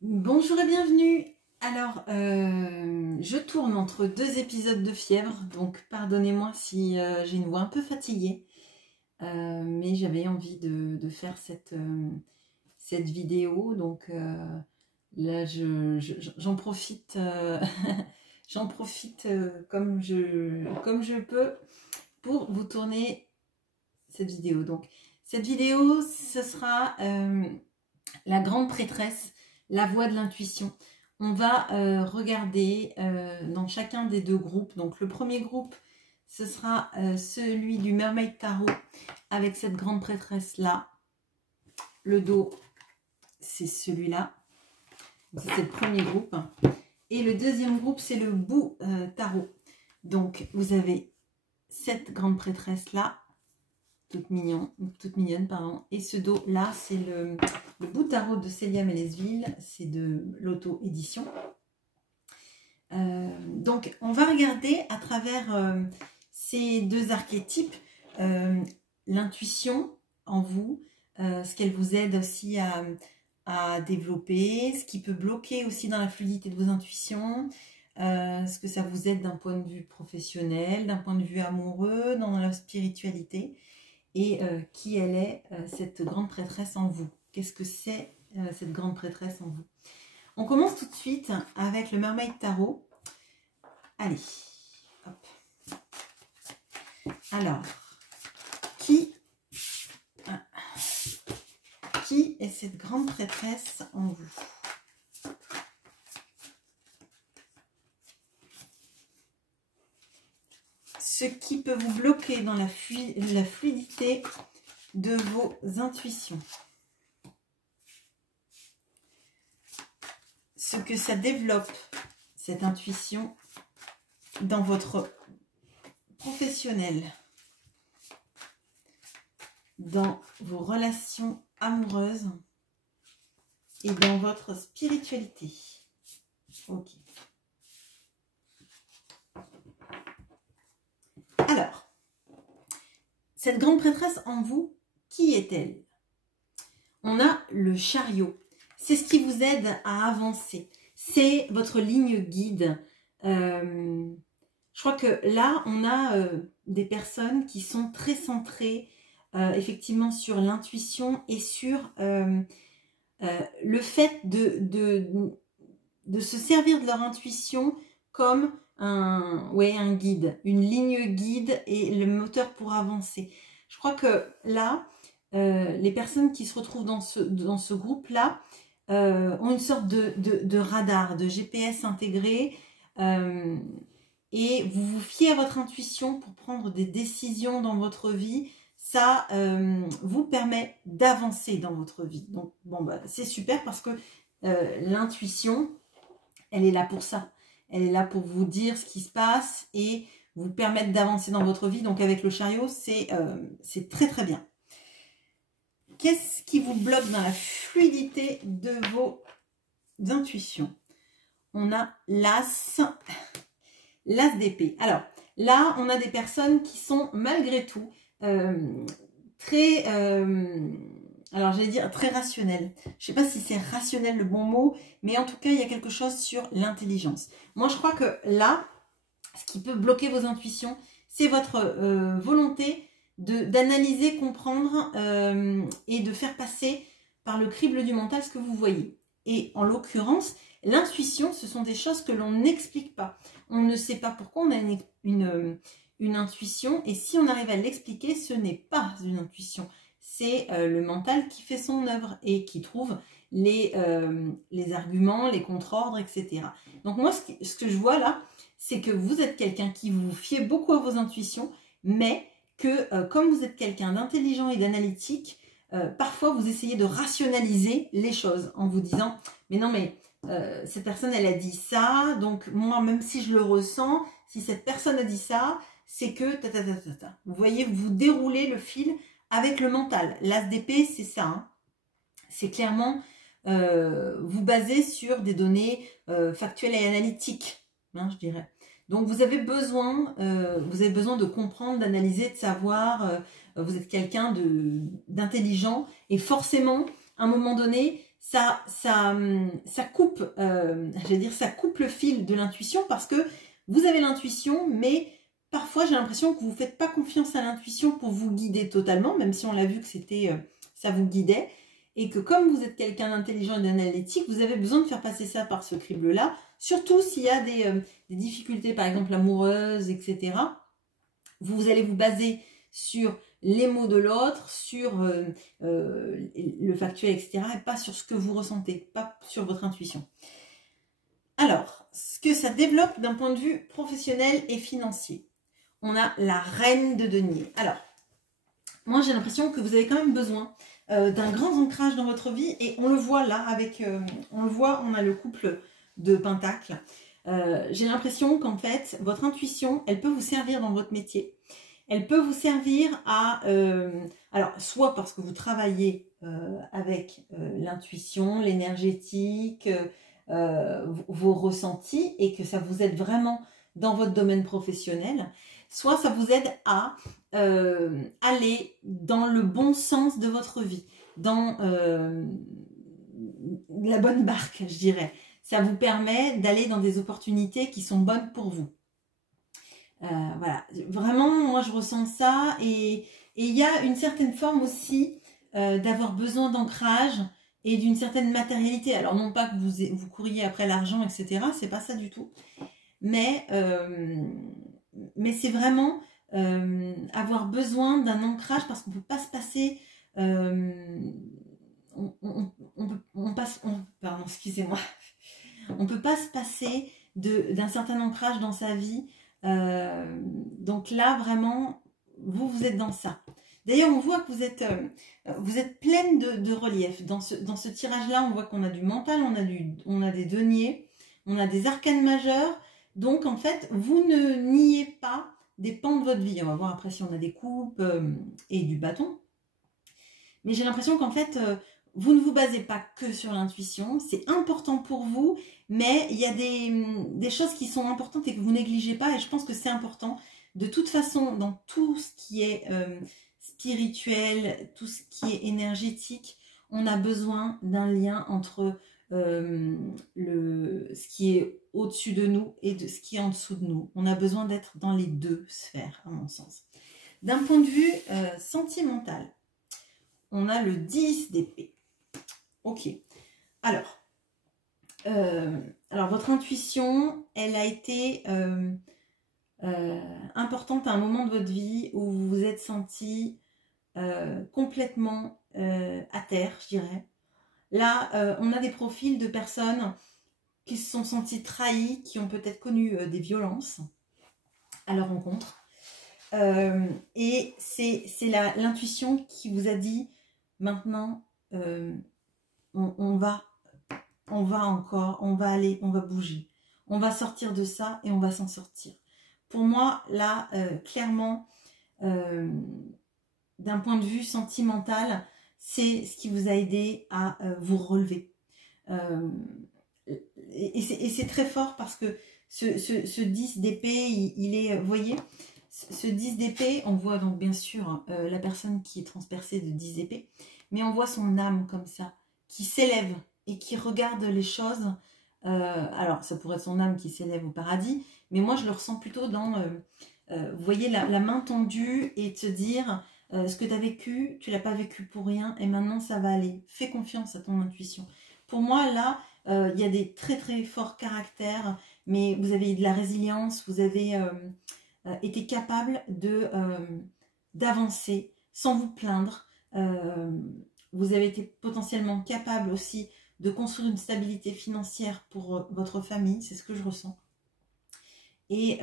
Bonjour et bienvenue. Alors, je tourne entre deux épisodes de fièvre, donc pardonnez-moi si j'ai une voix un peu fatiguée, mais j'avais envie de faire cette vidéo, donc là j'en profite, j'en profite comme je peux pour vous tourner cette vidéo. Donc, cette vidéo, ce sera la grande prêtresse, la voix de l'intuition. On va regarder dans chacun des deux groupes. Donc le premier groupe, ce sera celui du Mermaid Tarot avec cette grande prêtresse là. Le dos, c'est celui-là. C'est le premier groupe. Et le deuxième groupe, c'est le Bou Tarot. Donc vous avez cette grande prêtresse là, toute mignonne, pardon. Et ce dos là, c'est le Bou Tarot de Célia Mélesville, c'est de l'auto-édition. Donc on va regarder à travers ces deux archétypes l'intuition en vous, ce qu'elle vous aide aussi à développer, ce qui peut bloquer aussi dans la fluidité de vos intuitions, ce que ça vous aide d'un point de vue professionnel, d'un point de vue amoureux, dans la spiritualité, et qui elle est, cette grande prêtresse en vous. Qu'est-ce que c'est cette grande prêtresse en vous? On commence tout de suite avec le Mermaid Tarot. Allez, hop. Alors, qui est cette grande prêtresse en vous? Ce qui peut vous bloquer dans la fluidité de vos intuitions. Ce que ça développe, cette intuition, dans votre professionnel, dans vos relations amoureuses et dans votre spiritualité. Ok. Alors, cette grande prêtresse en vous, qui est-elle? On a le chariot. C'est ce qui vous aide à avancer. C'est votre ligne guide. Je crois que là, on a des personnes qui sont très centrées effectivement sur l'intuition et sur le fait de se servir de leur intuition comme un guide, une ligne guide et le moteur pour avancer. Je crois que là, les personnes qui se retrouvent dans ce groupe-là ont une sorte de radar, de GPS intégré, et vous vous fiez à votre intuition pour prendre des décisions dans votre vie. Ça vous permet d'avancer dans votre vie. Donc, bon, bah, c'est super parce que l'intuition, elle est là pour ça. Elle est là pour vous dire ce qui se passe et vous permettre d'avancer dans votre vie. Donc, avec le chariot, c'est très, très bien. Qu'est-ce qui vous bloque dans la fluidité de vos intuitions? On a l'as d'épée. Alors, là, on a des personnes qui sont malgré tout très, alors j'allais dire très rationnelles. Je ne sais pas si c'est rationnel le bon mot, mais en tout cas, il y a quelque chose sur l'intelligence. Moi, je crois que là, ce qui peut bloquer vos intuitions, c'est votre volonté d'analyser, comprendre et de faire passer par le crible du mental ce que vous voyez. Et en l'occurrence, l'intuition, ce sont des choses que l'on n'explique pas. On ne sait pas pourquoi on a une intuition, et si on arrive à l'expliquer, ce n'est pas une intuition. C'est le mental qui fait son œuvre et qui trouve les arguments, les contre-ordres, etc. Donc moi, ce que je vois là, c'est que vous êtes quelqu'un qui vous fiez beaucoup à vos intuitions, mais que comme vous êtes quelqu'un d'intelligent et d'analytique, parfois vous essayez de rationaliser les choses en vous disant « mais non, mais cette personne, elle a dit ça, donc moi, même si je le ressens, si cette personne a dit ça, c'est que... » Vous voyez, vous déroulez le fil avec le mental. L'as d'épée, c'est ça. Hein. C'est clairement vous baser sur des données factuelles et analytiques, hein, je dirais. Donc vous avez besoin de comprendre, d'analyser, de savoir. Vous êtes quelqu'un d'intelligent et forcément, à un moment donné, ça coupe, j'allais dire, ça coupe le fil de l'intuition parce que vous avez l'intuition, mais parfois j'ai l'impression que vous ne faites pas confiance à l'intuition pour vous guider totalement, même si on l'a vu que c'était, ça vous guidait, et que comme vous êtes quelqu'un d'intelligent et d'analytique, vous avez besoin de faire passer ça par ce crible-là, surtout s'il y a des difficultés, par exemple amoureuses, etc. Vous allez vous baser sur les mots de l'autre, sur le factuel, etc. et pas sur ce que vous ressentez, pas sur votre intuition. Alors, ce que ça développe d'un point de vue professionnel et financier. On a la reine de denier. Alors, moi j'ai l'impression que vous avez quand même besoin d'un grand ancrage dans votre vie et on le voit là avec, on le voit, on a le couple de pentacles. J'ai l'impression qu'en fait, votre intuition, elle peut vous servir dans votre métier. Elle peut vous servir à, alors, soit parce que vous travaillez avec l'intuition, l'énergétique, vos ressentis et que ça vous aide vraiment dans votre domaine professionnel, soit ça vous aide à aller dans le bon sens de votre vie, dans la bonne barque, je dirais. Ça vous permet d'aller dans des opportunités qui sont bonnes pour vous. Voilà, vraiment, moi je ressens ça et il y a une certaine forme aussi d'avoir besoin d'ancrage et d'une certaine matérialité. Alors non pas que vous couriez après l'argent, etc. C'est pas ça du tout. Mais c'est vraiment avoir besoin d'un ancrage parce qu'on peut pas se passer... pardon, excusez-moi. On peut pas se passer d'un certain ancrage dans sa vie. Donc là, vraiment, vous êtes dans ça. D'ailleurs, on voit que vous êtes pleine de relief. Dans ce tirage-là, on voit qu'on a du mental, on a des deniers, on a des arcanes majeures. Donc, en fait, vous ne niez pas des pans de votre vie. On va voir après si on a des coupes et du bâton. Mais j'ai l'impression qu'en fait, vous ne vous basez pas que sur l'intuition. C'est important pour vous, mais il y a des choses qui sont importantes et que vous négligez pas. Et je pense que c'est important. De toute façon, dans tout ce qui est spirituel, tout ce qui est énergétique, on a besoin d'un lien entre ce qui est au-dessus de nous et de ce qui est en dessous de nous. On a besoin d'être dans les deux sphères, à mon sens. D'un point de vue sentimental, on a le 10 d'épée. Ok. Alors, votre intuition, elle a été importante à un moment de votre vie où vous vous êtes senti complètement à terre, je dirais. Là, on a des profils de personnes qui se sont senties trahies, qui ont peut-être connu des violences à leur rencontre. Et c'est l'intuition qui vous a dit, maintenant, on va bouger. On va sortir de ça et on va s'en sortir. Pour moi, là, clairement, d'un point de vue sentimental, c'est ce qui vous a aidé à vous relever. Et c'est très fort parce que ce 10 d'épée, il est, vous voyez, ce 10 d'épée, on voit donc bien sûr la personne qui est transpercée de 10 épées, mais on voit son âme comme ça, qui s'élève et qui regarde les choses. Alors, ça pourrait être son âme qui s'élève au paradis, mais moi je le ressens plutôt dans, vous voyez, la main tendue et de se dire, ce que tu as vécu, tu l'as pas vécu pour rien et maintenant ça va aller. Fais confiance à ton intuition. Pour moi, là, il y a des très très forts caractères, mais vous avez de la résilience, vous avez été capable d'avancer sans vous plaindre. Vous avez été potentiellement capable aussi de construire une stabilité financière pour votre famille, c'est ce que je ressens. Et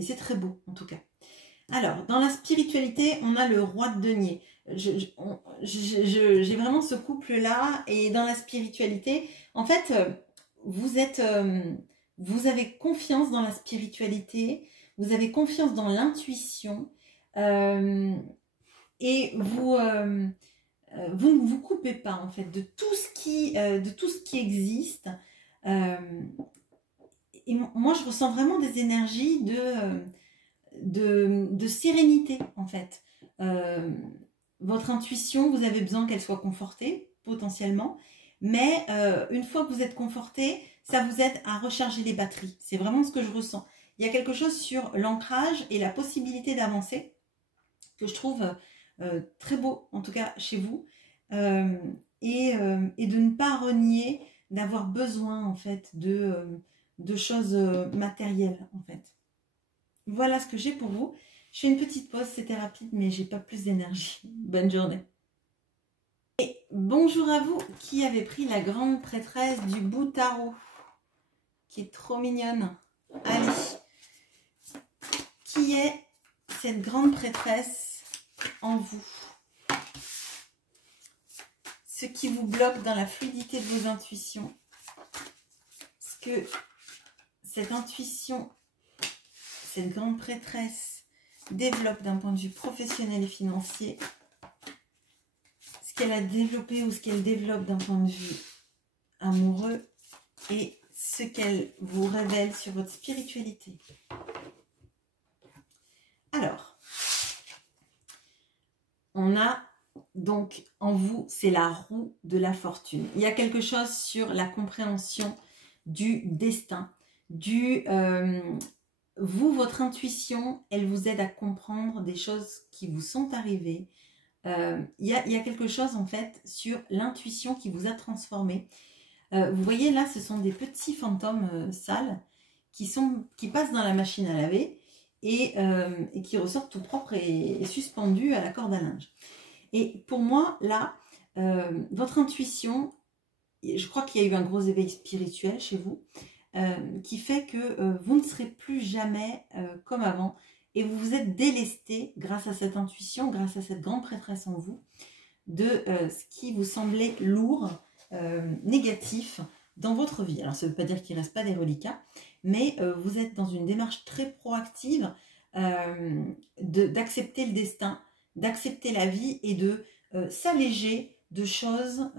c'est très beau en tout cas. Alors, dans la spiritualité, on a le roi de denier. J'ai vraiment ce couple-là. Et dans la spiritualité, en fait, vous avez confiance dans la spiritualité, vous avez confiance dans l'intuition, et vous ne vous coupez pas, en fait, de tout ce qui existe. Et moi, je ressens vraiment des énergies de sérénité en fait. Votre intuition, vous avez besoin qu'elle soit confortée potentiellement, Mais une fois que vous êtes conforté, ça vous aide à recharger les batteries. C'est vraiment ce que je ressens. Il y a quelque chose sur l'ancrage et la possibilité d'avancer que je trouve très beau, en tout cas chez vous. Et de ne pas renier, d'avoir besoin en fait de choses matérielles en fait. Voilà ce que j'ai pour vous. Je fais une petite pause, c'était rapide, mais j'ai pas plus d'énergie. Bonne journée. Et bonjour à vous qui avez pris la grande prêtresse du bout tarot, qui est trop mignonne. Allez, qui est cette grande prêtresse en vous? Ce qui vous bloque dans la fluidité de vos intuitions. Ce que cette intuition, cette grande prêtresse développe d'un point de vue professionnel et financier. Ce qu'elle a développé ou ce qu'elle développe d'un point de vue amoureux et ce qu'elle vous révèle sur votre spiritualité. Alors, on a donc en vous, c'est la roue de la fortune. Il y a quelque chose sur la compréhension du destin, vous, votre intuition, elle vous aide à comprendre des choses qui vous sont arrivées. Il y a quelque chose en fait sur l'intuition qui vous a transformé. Vous voyez là, ce sont des petits fantômes sales qui passent dans la machine à laver et qui ressortent tout propres et suspendus à la corde à linge. Et pour moi, là, votre intuition, je crois qu'il y a eu un gros éveil spirituel chez vous, qui fait que vous ne serez plus jamais comme avant et vous vous êtes délesté grâce à cette intuition, grâce à cette grande prêtresse en vous, de ce qui vous semblait lourd, négatif dans votre vie. Alors ça ne veut pas dire qu'il ne reste pas des reliquats, mais vous êtes dans une démarche très proactive d'accepter le destin, d'accepter la vie et de s'alléger de choses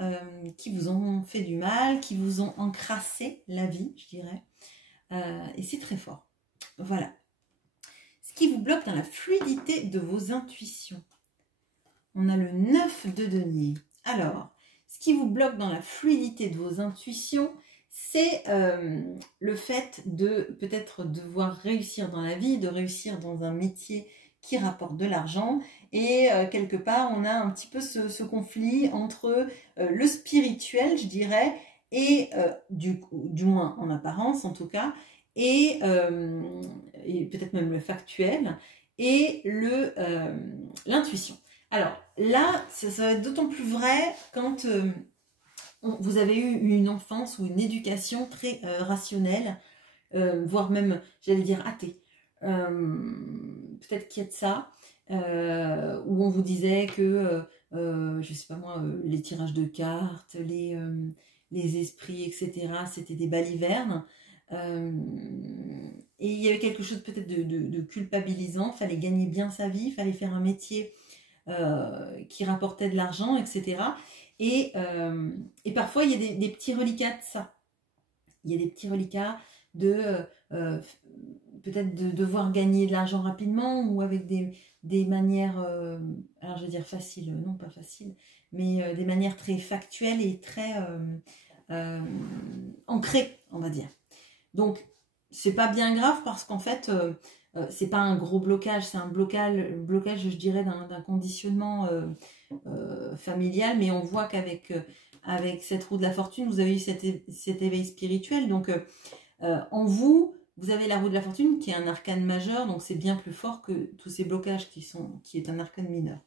qui vous ont fait du mal, qui vous ont encrassé la vie, je dirais. Et c'est très fort. Voilà. Ce qui vous bloque dans la fluidité de vos intuitions. On a le 9 de denier. Alors, ce qui vous bloque dans la fluidité de vos intuitions, c'est le fait de peut-être devoir réussir dans la vie, de réussir dans un métier qui rapporte de l'argent. Et quelque part, on a un petit peu ce conflit entre le spirituel, je dirais, et du moins en apparence en tout cas, et peut-être même le factuel, et l'intuition. Alors là, ça va être d'autant plus vrai quand vous avez eu une enfance ou une éducation très rationnelle, voire même, j'allais dire, athée. Peut-être qu'il y a de ça, où on vous disait que, je sais pas moi, les tirages de cartes, les esprits, etc., c'était des balivernes. Et il y avait quelque chose peut-être de culpabilisant, il fallait gagner bien sa vie, il fallait faire un métier qui rapportait de l'argent, etc. Et parfois, il y a des petits reliquats de ça. Il y a des petits reliquats de peut-être de devoir gagner de l'argent rapidement ou avec des manières, alors je vais dire faciles, non pas faciles, mais des manières très factuelles et très ancrées, on va dire. Donc, c'est pas bien grave parce qu'en fait, c'est pas un gros blocage, c'est un blocage, je dirais, d'un conditionnement familial, mais on voit qu'avec avec cette roue de la fortune, vous avez eu cet éveil spirituel. Donc, en vous, vous avez la roue de la fortune qui est un arcane majeur, donc c'est bien plus fort que tous ces blocages qui est un arcane mineur.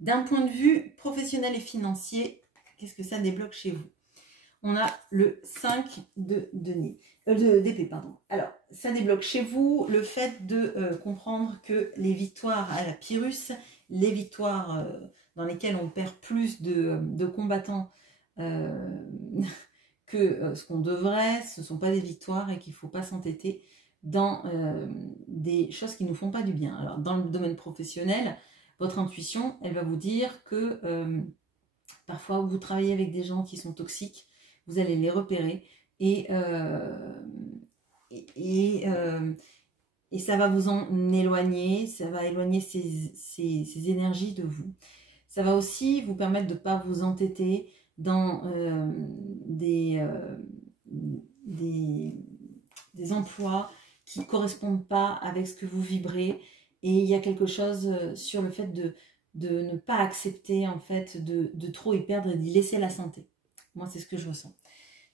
D'un point de vue professionnel et financier, qu'est-ce que ça débloque chez vous? On a le 5 d'épée, pardon. Alors, ça débloque chez vous le fait de comprendre que les victoires à la Pyrrhus, les victoires dans lesquelles on perd plus de combattants que ce qu'on devrait, ce ne sont pas des victoires et qu'il ne faut pas s'entêter dans des choses qui ne nous font pas du bien. Alors, dans le domaine professionnel, votre intuition, elle va vous dire que parfois vous travaillez avec des gens qui sont toxiques, vous allez les repérer et ça va vous en éloigner, ça va éloigner ces énergies de vous. Ça va aussi vous permettre de ne pas vous entêter dans des emplois qui ne correspondent pas avec ce que vous vibrez. Et il y a quelque chose sur le fait de ne pas accepter en fait de trop y perdre et d'y laisser la santé. Moi, c'est ce que je ressens.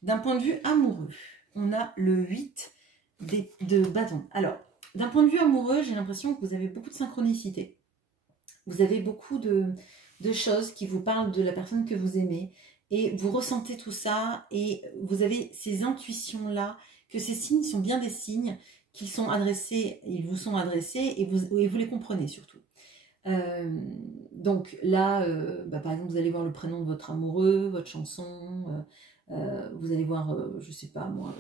D'un point de vue amoureux, on a le 8 de bâton. Alors, d'un point de vue amoureux, j'ai l'impression que vous avez beaucoup de synchronicité. Vous avez beaucoup de choses qui vous parlent de la personne que vous aimez. Et vous ressentez tout ça et vous avez ces intuitions-là, que ces signes sont bien des signes qui sont adressés, ils vous sont adressés et vous les comprenez surtout. Donc là, par exemple, vous allez voir le prénom de votre amoureux, votre chanson, vous allez voir, je sais pas moi,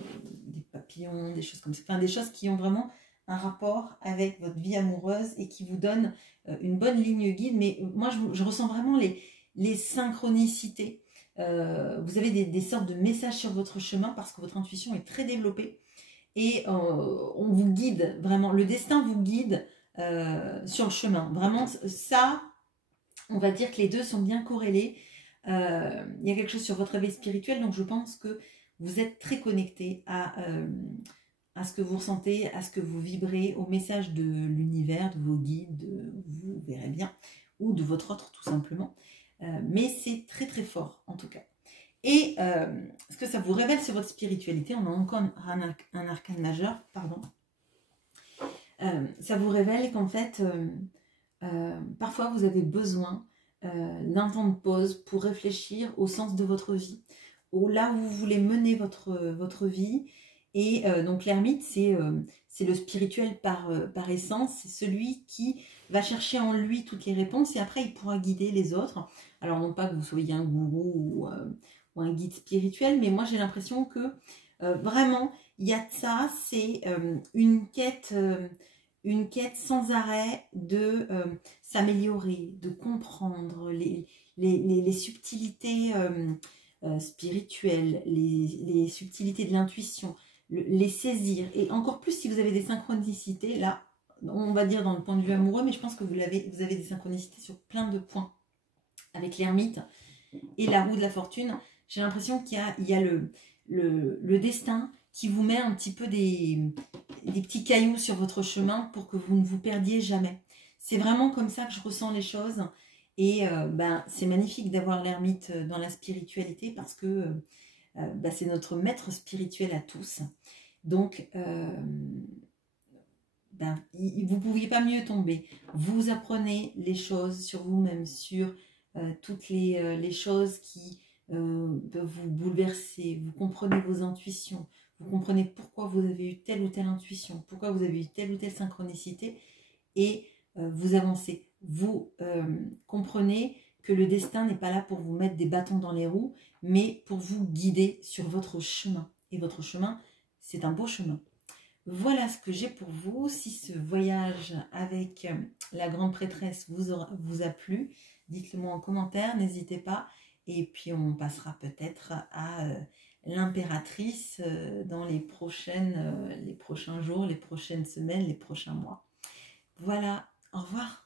des papillons, des choses comme ça, enfin des choses qui ont vraiment un rapport avec votre vie amoureuse et qui vous donnent une bonne ligne guide. Mais moi, je ressens vraiment les synchronicités. Vous avez des sortes de messages sur votre chemin parce que votre intuition est très développée et on vous guide vraiment, le destin vous guide sur le chemin. Vraiment, ça, on va dire que les deux sont bien corrélés. Il y a quelque chose sur votre éveil spirituel, donc je pense que vous êtes très connecté à ce que vous ressentez, à ce que vous vibrez, au message de l'univers, de vos guides, vous verrez bien, ou de votre autre tout simplement. Mais c'est très très fort en tout cas. Et ce que ça vous révèle sur votre spiritualité, on a encore un arcane majeur, pardon. Ça vous révèle qu'en fait, parfois vous avez besoin d'un temps de pause pour réfléchir au sens de votre vie, là où vous voulez mener votre vie. Et donc l'ermite, c'est le spirituel par essence, c'est celui qui va chercher en lui toutes les réponses et après il pourra guider les autres. Alors non pas que vous soyez un gourou ou un guide spirituel, mais moi j'ai l'impression que vraiment il y a de ça, c'est une quête sans arrêt de s'améliorer, de comprendre les subtilités spirituelles, les subtilités de l'intuition, les saisir. Et encore plus si vous avez des synchronicités, là, on va dire dans le point de vue amoureux, mais je pense que vous avez des synchronicités sur plein de points. Avec l'ermite et la roue de la fortune, j'ai l'impression qu'il y a le destin qui vous met un petit peu des petits cailloux sur votre chemin pour que vous ne vous perdiez jamais. C'est vraiment comme ça que je ressens les choses. Et c'est magnifique d'avoir l'ermite dans la spiritualité parce que c'est notre maître spirituel à tous. Donc, vous ne pouviez pas mieux tomber. Vous apprenez les choses sur vous-même, sur toutes les choses qui peuvent vous bouleverser. Vous comprenez vos intuitions. Vous comprenez pourquoi vous avez eu telle ou telle intuition, pourquoi vous avez eu telle ou telle synchronicité, et vous avancez. Vous comprenez que le destin n'est pas là pour vous mettre des bâtons dans les roues, mais pour vous guider sur votre chemin. Et votre chemin, c'est un beau chemin. Voilà ce que j'ai pour vous. Si ce voyage avec la grande prêtresse vous a plu, dites-le moi en commentaire, n'hésitez pas. Et puis on passera peut-être à l'impératrice dans les prochains jours, les prochaines semaines, les prochains mois. Voilà, au revoir.